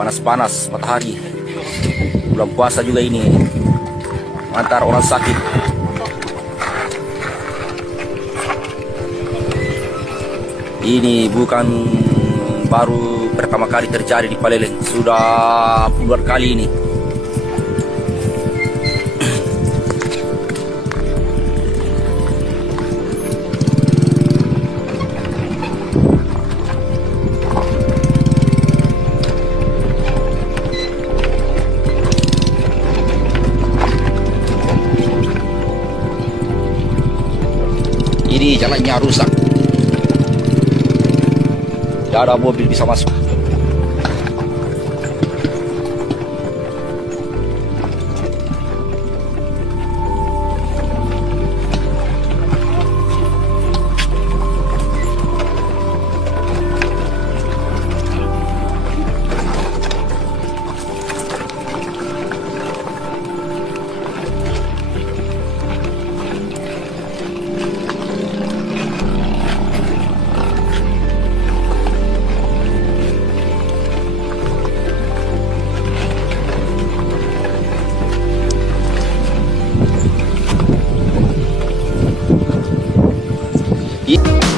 panas-panas matahari. Bulan puasa juga ini, antar orang sakit. Ini bukan baru pertama kali terjadi di Paleleng, sudah puluhan kali ini. Ini jalannya rusak, tidak ada mobil bisa masuk. Yeah.